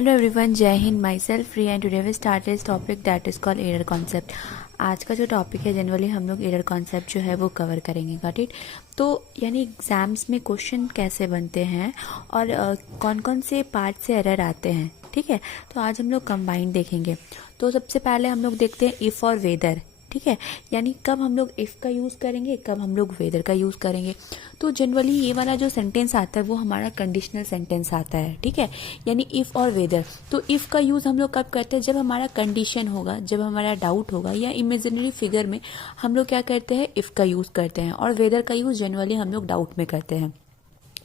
Hello everyone, जय हिंद। Myself free and today we start this topic that is called error concept. आज का जो topic है जनरली हम लोग एरर कॉन्सेप्ट जो है वो कवर करेंगे। Got it. तो यानी एग्जाम्स में क्वेश्चन कैसे बनते हैं और कौन कौन से पार्ट से एरर आते हैं, ठीक है। तो आज हम लोग कंबाइंड देखेंगे। तो सबसे पहले हम लोग देखते हैं इफ़ और वेदर, ठीक है। यानी कब हम लोग इफ़ का यूज़ करेंगे, कब हम लोग वेदर का यूज़ करेंगे। तो जनरली ये वाला जो सेंटेंस आता है वो हमारा कंडीशनल सेंटेंस आता है, ठीक है। यानी इफ़ और वेदर। तो इफ़ का यूज़ हम लोग कब करते हैं, जब हमारा कंडीशन होगा, जब हमारा डाउट होगा, या इमेजिनरी फिगर में हम लोग क्या करते हैं, इफ़ का यूज़ करते हैं। और वेदर का यूज़ जनरली हम लोग डाउट में करते हैं,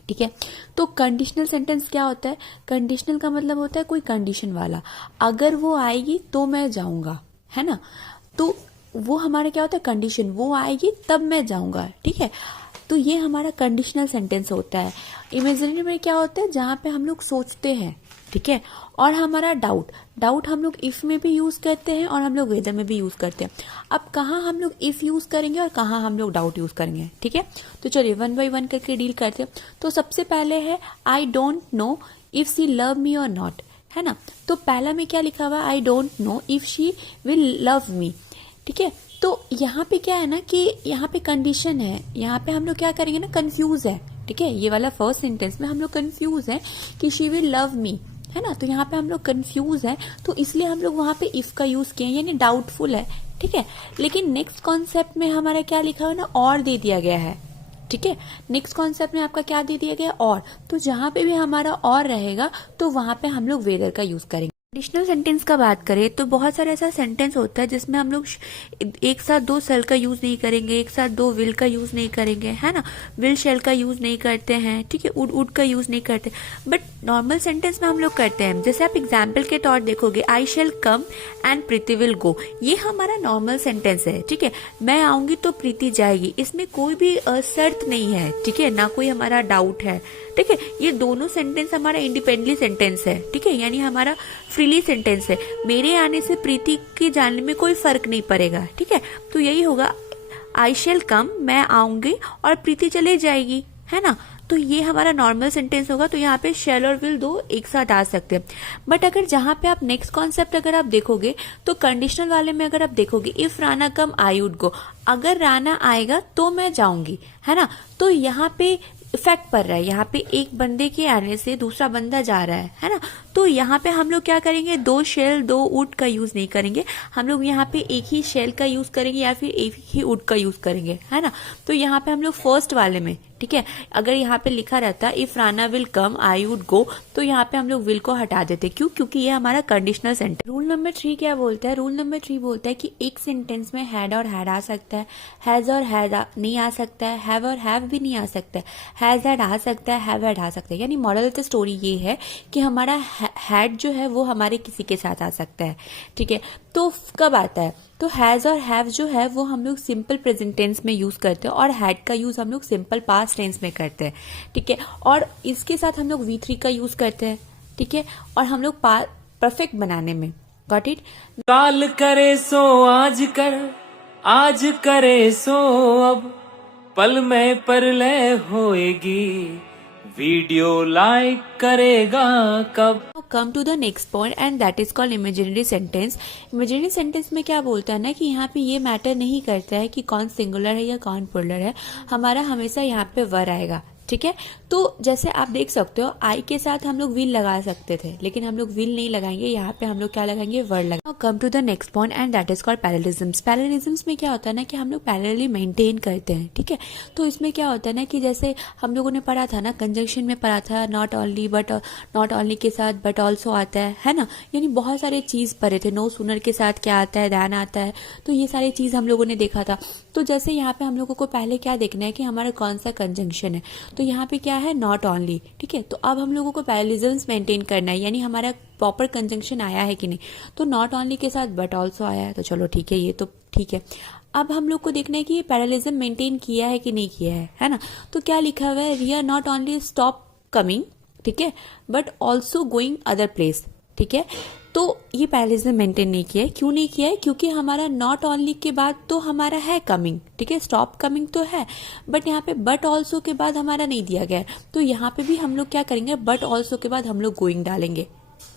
ठीक है। तो कंडीशनल सेंटेंस क्या होता है? कंडीशनल का मतलब होता है कोई कंडीशन वाला, अगर वो आएगी तो मैं जाऊंगा, है ना। तो वो हमारा क्या होता है, कंडीशन, वो आएगी तब मैं जाऊंगा, ठीक है। तो ये हमारा कंडीशनल सेंटेंस होता है। इमेजिनरी में क्या होता है, जहां पे हम लोग सोचते हैं, ठीक है। और हमारा डाउट हम लोग इफ में भी यूज करते हैं और हम लोग वेदर में भी यूज करते हैं। अब कहाँ हम लोग इफ यूज करेंगे और कहाँ हम लोग डाउट यूज करेंगे, ठीक है। तो चलिए वन बाय वन करके डील करते हैं। तो सबसे पहले है I don't know if she love me और नॉट, है ना। तो पहला में क्या लिखा हुआ है, I don't know if she will love me, ठीक है। तो यहाँ पे क्या है ना कि यहाँ पे कंडीशन है, यहाँ पे हम लोग क्या करेंगे ना, कंफ्यूज है, ठीक है। ये वाला फर्स्ट सेंटेंस में हम लोग कंफ्यूज है कि शी विल लव मी, है ना। तो यहाँ पे हम लोग कंफ्यूज है, तो इसलिए हम लोग वहां पे इफ का यूज किए, यानी डाउटफुल है, ठीक है। लेकिन नेक्स्ट कॉन्सेप्ट में हमारा क्या लिखा हुआ है ना, और दे दिया गया है, ठीक है। नेक्स्ट कॉन्सेप्ट में आपका क्या दे दिया गया, और। तो जहां पे भी हमारा और रहेगा तो वहां पे हम लोग वेदर का यूज करेंगे। कंडीशनल सेंटेंस का बात करें तो बहुत सारा ऐसा सेंटेंस होता है जिसमें हम लोग एक साथ दो शेल का यूज नहीं करेंगे, एक साथ दो विल का यूज नहीं करेंगे, है ना। विल शेल का यूज नहीं करते हैं, ठीक है। वुड का यूज नहीं करते, बट नॉर्मल सेंटेंस में हम लोग करते हैं। जैसे आप एग्जाम्पल के तौर देखोगे, I shall come and Preeti will go, ये हमारा नॉर्मल सेंटेंस है, ठीक है। मैं आऊंगी तो प्रीति जाएगी, इसमें कोई भी शर्त नहीं है, ठीक है, ना कोई हमारा डाउट है, ठीक है। ये दोनों सेंटेंस हमारा इंडिपेंडेंटली सेंटेंस है, ठीक है। यानी हमारा फ्रीली सेंटेंस है, मेरे आने से प्रीति के जाने में कोई फर्क नहीं पड़ेगा, ठीक है। तो यही होगा, आई शेल कम, मैं आऊंगी और प्रीति चले जाएगी, है ना। तो ये हमारा नॉर्मल सेंटेंस होगा। तो यहाँ पे शेल और विल दो एक साथ आ सकते हैं। बट अगर जहां पे आप नेक्स्ट कॉन्सेप्ट अगर आप देखोगे तो कंडीशनल वाले में अगर आप देखोगे, if Rana come I would go, अगर राना आएगा तो मैं जाऊंगी, है ना। तो यहाँ पे इफेक्ट पड़ रहा है, यहाँ पे एक बंदे के आने से दूसरा बंदा जा रहा है ना। तो यहाँ पे हम लोग क्या करेंगे, दो शेल दो वुड का यूज नहीं करेंगे, हम लोग यहाँ पे एक ही शेल का यूज करेंगे या फिर एक ही वुड का यूज करेंगे, है ना। तो यहाँ पे हम लोग फर्स्ट वाले में, ठीक है, अगर यहाँ पे लिखा रहता if Rana will come I would go, तो यहाँ पे हम लोग विल को हटा देते। क्यों? क्योंकि ये हमारा कंडीशनल सेंटेंस। रूल नंबर 3 क्या बोलता है? रूल नंबर 3 बोलता है कि एक सेंटेंस में हैड और हैड आ सकता है, हैज और हैड नहीं आ सकता है, हैव और हैव भी नहीं आ सकता है, हैज हैड आ सकता है, हैव हैड आ सकता है। यानी मॉडल ऑफ द स्टोरी ये है कि हमारा हैड जो है वो हमारे किसी के साथ आ सकता है, ठीक है। तो कब आता है? तो हैज और हैव जो है वो हम लोग सिंपल प्रेजेंट टेंस में यूज करते हैं और हैड का यूज हम लोग सिंपल पास्ट टेंस में करते हैं, ठीक है। और इसके साथ हम लोग V3 का यूज करते हैं, ठीक है। और हम लोग परफेक्ट बनाने में, गॉट इट। काल करे सो आज कर, आज करे सो अब, पल में परलय होएगी, वीडियो लाइक करेगा कब। Come to the next point and that is called imaginary sentence. Imaginary sentence में क्या बोलता है ना कि यहाँ पे ये मैटर नहीं करता है कि कौन सिंगुलर है या कौन प्लुरल है, हमारा हमेशा यहाँ पे वर आएगा, ठीक है। तो जैसे आप देख सकते हो, आई के साथ हम लोग विल लगा सकते थे, लेकिन हम लोग विल नहीं लगाएंगे, यहाँ पे हम लोग क्या लगाएंगे, वर्ड लगाएंगे। Come to the next point and that is called parallelisms. Parallelisms में क्या होता है ना कि हम लोग पैरेलली मेंटेन करते हैं, ठीक है। तो इसमें क्या होता है ना कि जैसे हम लोगों ने पढ़ा था ना, कंजंक्शन में पढ़ा था, not only but, not only के साथ बट ऑल्सो आता है ना। यानी बहुत सारे चीज पढ़े थे, नो सूनर के साथ क्या आता है, दैन आता है। तो ये सारी चीज हम लोगों ने देखा था। तो जैसे यहाँ पे हम लोगों को पहले क्या देखना है कि हमारा कौन सा कंजंक्शन है। तो यहाँ पे क्या है, नॉट ओनली, ठीक है। तो अब हम लोगों को पैरेललिज्म्स मेंटेन करना है, यानी हमारा प्रॉपर कंजंक्शन आया है कि नहीं। तो नॉट ओनली के साथ बट ऑल्सो आया है, तो चलो ठीक है, ये तो ठीक है। अब हम लोग को देखना है कि ये पैरेललिज्म मेंटेन किया है कि नहीं किया है ना। तो क्या लिखा हुआ है, रिया नॉट ओनली स्टॉप कमिंग, ठीक है, but also going other place, ठीक है। तो ये पैरेललिज्म मेंटेन नहीं किया है। क्यों नहीं किया है? क्योंकि हमारा नॉट ओनली के बाद तो हमारा है कमिंग, ठीक है, स्टॉप कमिंग तो है, बट यहाँ पे बट ऑल्सो के बाद हमारा नहीं दिया गया है। तो यहाँ पे भी हम लोग क्या करेंगे, बट ऑल्सो के बाद हम लोग गोइंग डालेंगे,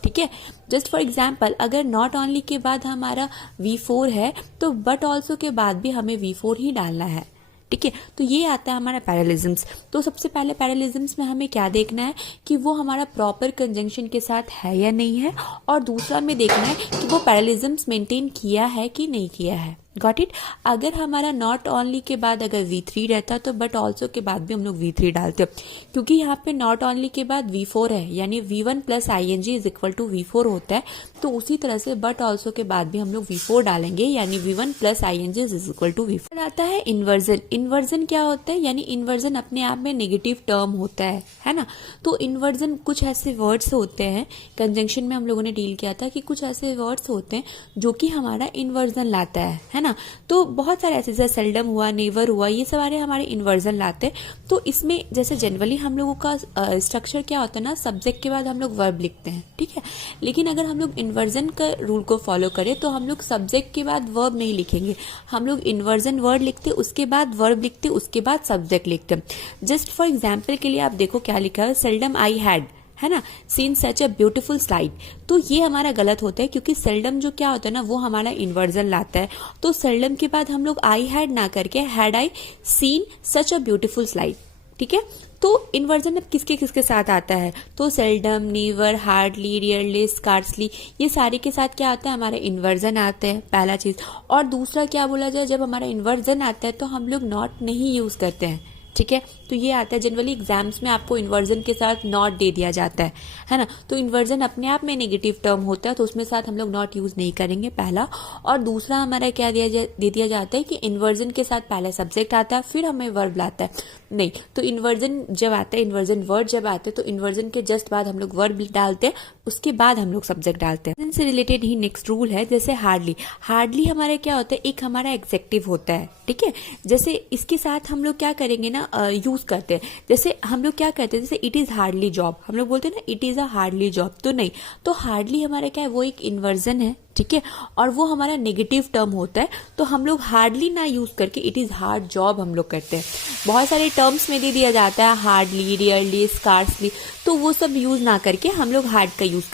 ठीक है। जस्ट फॉर एग्जाम्पल, अगर नॉट ओनली के बाद हमारा V4 है तो बट ऑल्सो के बाद भी हमें V4 ही डालना है, ठीक है। तो ये आता है हमारा पैरेलिज्म्स। तो सबसे पहले पैरेलिज्म्स में हमें क्या देखना है कि वो हमारा प्रॉपर कंजंक्शन के साथ है या नहीं है, और दूसरा में देखना है कि वो पैरेलिज्म्स मेंटेन किया है कि नहीं किया है। Got it. अगर हमारा नॉट ओनली के बाद अगर V3 रहता तो बट ऑल्सो के बाद भी हम लोग V3 डालते, क्योंकि यहाँ पे नॉट ओनली के बाद V4 है, यानी V1 plus ING is equal to V4 होता है। तो उसी तरह से बट ऑल्सो के बाद भी हम लोग V4 डालेंगे, यानी V1 plus ING is equal to V4। आता है इन्वर्जन। इन्वर्जन क्या होता है, यानी इन्वर्जन अपने आप में नेगेटिव टर्म होता है ना। तो इन्वर्जन कुछ ऐसे वर्ड्स होते हैं, कंजंक्शन में हम लोगों ने डील किया था कि कुछ ऐसे वर्ड्स होते हैं जो कि हमारा इन्वर्जन लाता है ना। तो बहुत सारे ऐसे जैसे सेल्डम हुआ, नेवर हुआ, ये सारे हमारे इन्वर्जन लाते हैं। तो इसमें जैसे जनरली हम लोगों का स्ट्रक्चर क्या होता है ना, सब्जेक्ट के बाद हम लोग वर्ब लिखते हैं, ठीक है। लेकिन अगर हम लोग इन्वर्जन का रूल को फॉलो करें तो हम लोग सब्जेक्ट के बाद वर्ब नहीं लिखेंगे, हम लोग इन्वर्जन वर्ड लिखते, उसके बाद वर्ब लिखते, उसके बाद सब्जेक्ट लिखते। जस्ट फॉर एग्जाम्पल के लिए आप देखो क्या लिखा है, सेल्डम आई हैड, है ना, scene such a beautiful slide. तो ये हमारा गलत होता है, क्योंकि सेल्डम जो क्या होता है ना वो हमारा इन्वर्जन लाता है। तो सेल्डम के बाद हम लोग आई हैड ना करके had I seen such a beautiful slide, ठीक है। तो इन्वर्जन अब किसके किसके साथ आता है, तो सेल्डम, नीवर, हार्डली, रियरली, स्कार्सली, ये सारे के साथ क्या आता है, हमारा इन्वर्जन आता है, पहला चीज। और दूसरा क्या बोला जाए, जब हमारा इन्वर्जन आता है तो हम लोग नॉट नहीं यूज करते हैं, ठीक है। तो ये आता है जनरली एग्जाम्स में आपको इन्वर्जन के साथ नॉट दे दिया जाता है ना। तो इन्वर्जन अपने आप में नेगेटिव टर्म होता है, तो उसमें साथ हम लोग नॉट यूज नहीं करेंगे, पहला। और दूसरा हमारा क्या दे दिया जाता है कि इन्वर्जन के साथ पहले सब्जेक्ट आता है, फिर हमें वर्ब लाता है, नहीं। तो इन्वर्जन जब आता है, इन्वर्जन वर्ड जब आते हैं, तो इन्वर्जन के जस्ट बाद हम लोग वर्ब डालते हैं, उसके बाद हम लोग सब्जेक्ट डालते हैं। इनसे रिलेटेड ही नेक्स्ट रूल है, जैसे हार्डली। हार्डली हमारा क्या होता है, एक हमारा एग्जेक्टिव होता है, ठीक है। जैसे इसके साथ हम लोग क्या करेंगे ना, यूज करते हैं। जैसे हम लोग क्या कहते हैं, जैसे इट इज हार्डली जॉब, हम लोग बोलते हैं ना it is a hardly job, तो नहीं। तो हार्डली हमारा क्या है, वो एक इन्वर्जन है, ठीक है, और वो हमारा नेगेटिव टर्म होता है। तो हम लोग हार्डली ना यूज करके इट इज हार्ड जॉब हम लोग करते हैं। बहुत सारे टर्म्स में दे दिया जाता है हार्डली, रियरली, स्कार्सली, तो वो सब यूज ना करके हम लोग हार्ड का यूज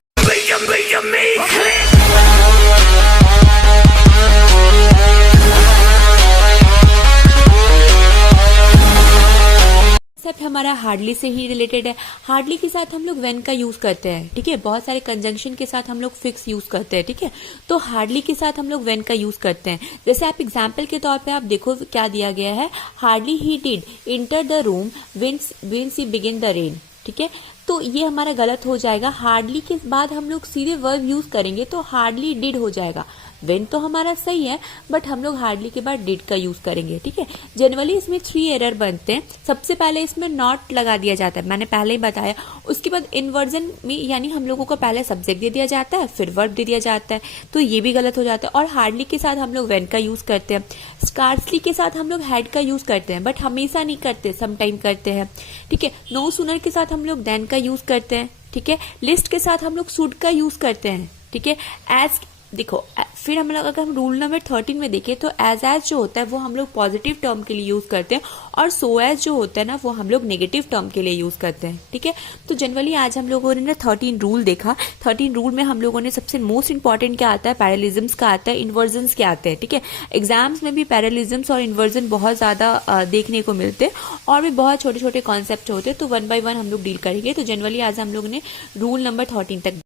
कॉन्सेप्ट हमारा हार्डली से ही रिलेटेड है। हार्डली के साथ हम लोग व्हेन का यूज करते हैं, ठीक है। बहुत सारे कंजंक्शन के साथ हम लोग फिक्स यूज करते हैं, ठीक है। तो हार्डली के साथ हम लोग व्हेन का यूज करते हैं। जैसे आप एग्जाम्पल के तौर पे आप देखो क्या दिया गया है, hardly he did enter the room when she begin the rain, ठीक है। तो ये हमारा गलत हो जाएगा। हार्डली के बाद हम लोग सीधे वर्ब यूज करेंगे तो हार्डली डिड हो जाएगा। व्हेन तो हमारा सही है, बट हम लोग हार्डली के बाद डिड का यूज करेंगे, ठीक है। जनरली इसमें 3 एरर बनते हैं। सबसे पहले इसमें नॉट लगा दिया जाता है, मैंने पहले ही बताया। उसके बाद इन्वर्जन में यानी हम लोगों को पहले सब्जेक्ट दे दिया जाता है, फिर वर्ब दे दिया जाता है, तो ये भी गलत हो जाता है। और हार्डली के साथ हम लोग व्हेन का यूज करते हैं। स्कार्सली के साथ हम लोग हैड का यूज करते हैं, बट हमेशा नहीं करते, समटाइम करते हैं, ठीक है। नो सूनर के साथ हम लोग देन का यूज करते हैं, ठीक है। लिस्ट के साथ हम लोग शुड का यूज करते हैं, ठीक है। एज देखो, फिर हम लोग अगर हम रूल नंबर 13 में देखें तो एज जो होता है वो हम लोग पॉजिटिव टर्म के लिए यूज करते हैं, और सो एज जो होता है ना वो हम लोग नेगेटिव टर्म के लिए यूज करते हैं, ठीक है। तो जनरली आज हम लोगों ने ना 13 रूल देखा। 13 रूल में हम लोगों ने सबसे मोस्ट इंपॉर्टेंट क्या आता है, पैरेलिज्म्स का आता है, इन्वर्जन्स क्या आते हैं, ठीक है। एग्जाम्स में भी पैरेलिज्म्स और इन्वर्जन बहुत ज्यादा देखने को मिलते हैं, और भी बहुत छोटे छोटे कॉन्सेप्ट होते हैं, तो 1 by 1 हम लोग डील करेंगे। तो जनरली आज हम लोग ने रूल नंबर 13 तक